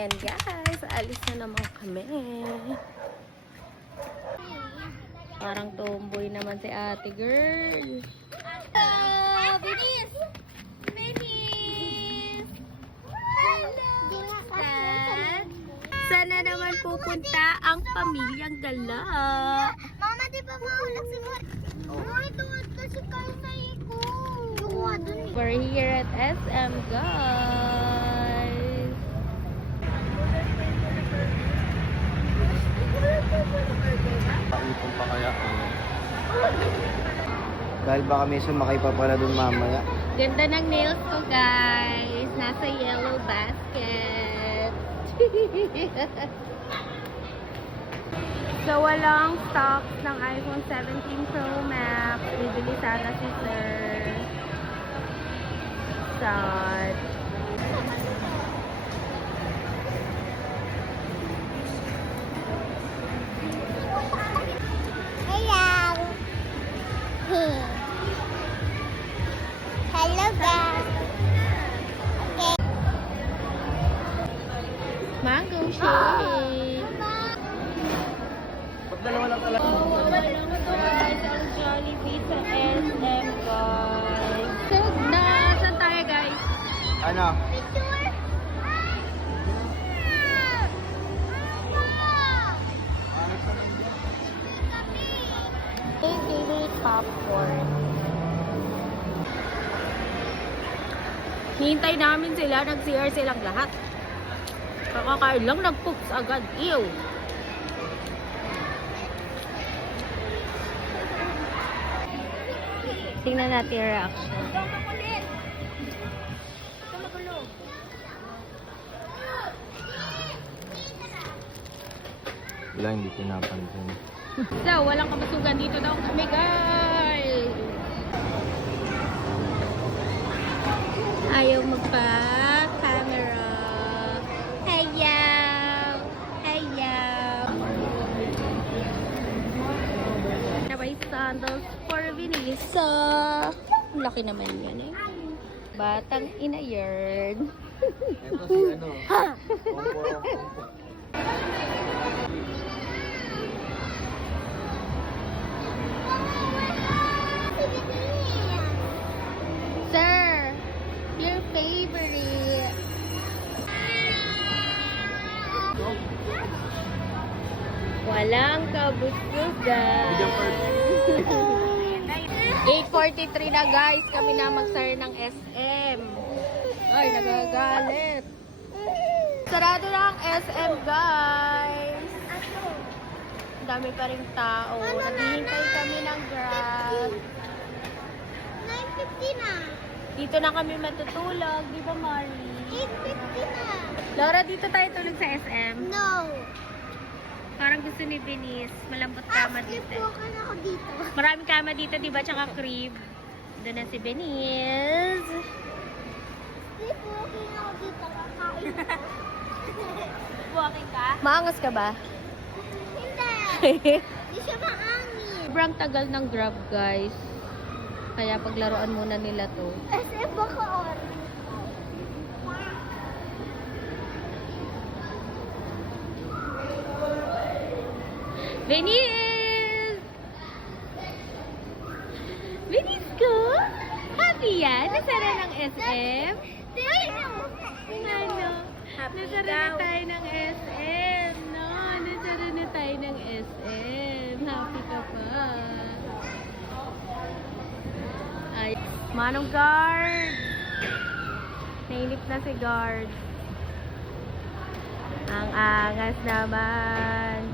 And guys, alis na naman kami. Parang tomboy naman si ate girl. Binis! Binis! Dad? Sana naman pupunta ang pamilyang gala. Mama, di ba maulak si Mar? Ay, tuwad kasi kayo na iko. Yukuha dun eh. We're here at SM, guys. Paipon pa kaya ano? Dahil baka may sumakay pa pala dun mamaya. Ganda ng nails ko, guys. Nasa yellow basket. So, walang stock ng iPhone 17 Pro Max. Bibili sana si Sir. Sad. Hello. Hello, guys. Okay. Mango shake. Pag dalawa lang talaga. Wala lang guys. Ang Jollibee sa SM, guys. So, saan tayo, guys? Ano? Picture. Favorite popcorn. Hintay namin sila, nag-CR silang lahat. Kakakain lang, nag-poops agad. Ew! Tingnan natin yung reaction. Wala, hindi pinapansin. So, walang kabasugan dito daw kami, guys. Ayaw magpa-camera. Hayaw! Hayaw! Nabay sandals for Vinisa. Laki naman yan eh. Batang inayard. Ito si ano? Opo. Sir, your favorite. Walang kabusugan. 8:43 na guys, kami na magsara ng SM. Ay, nagagalit. Sarado na ang SM guys. Ang dami pa rin tao. Naghihintay kami ng Grab. 9:50 na. Dito na kami matutulog, di ba Mari? 8:50 na. Laura, dito tayo tulog sa SM. No. Parang gusto ni Benice. Malambot kama dito. Sleepwalker ako dito. Maraming kama dito, di ba? Tsaka crib. Doon na si Benice. Sleepwalking ako dito. Kakain ako. Walking ka? Maangas ka ba? Hindi. Hindi siya maangin. Sobrang tagal ng Grab, guys. Kaya paglaruan muna nila to. SF ako on. Benice! Benice ko? Happy yan? Nasara ng SM? Ano? Nasara na tayo ng SM, no? Nasara na tayo ng SM. Happy ka pa. Ay, manong guard! Nainip na si guard. Ang angas naman.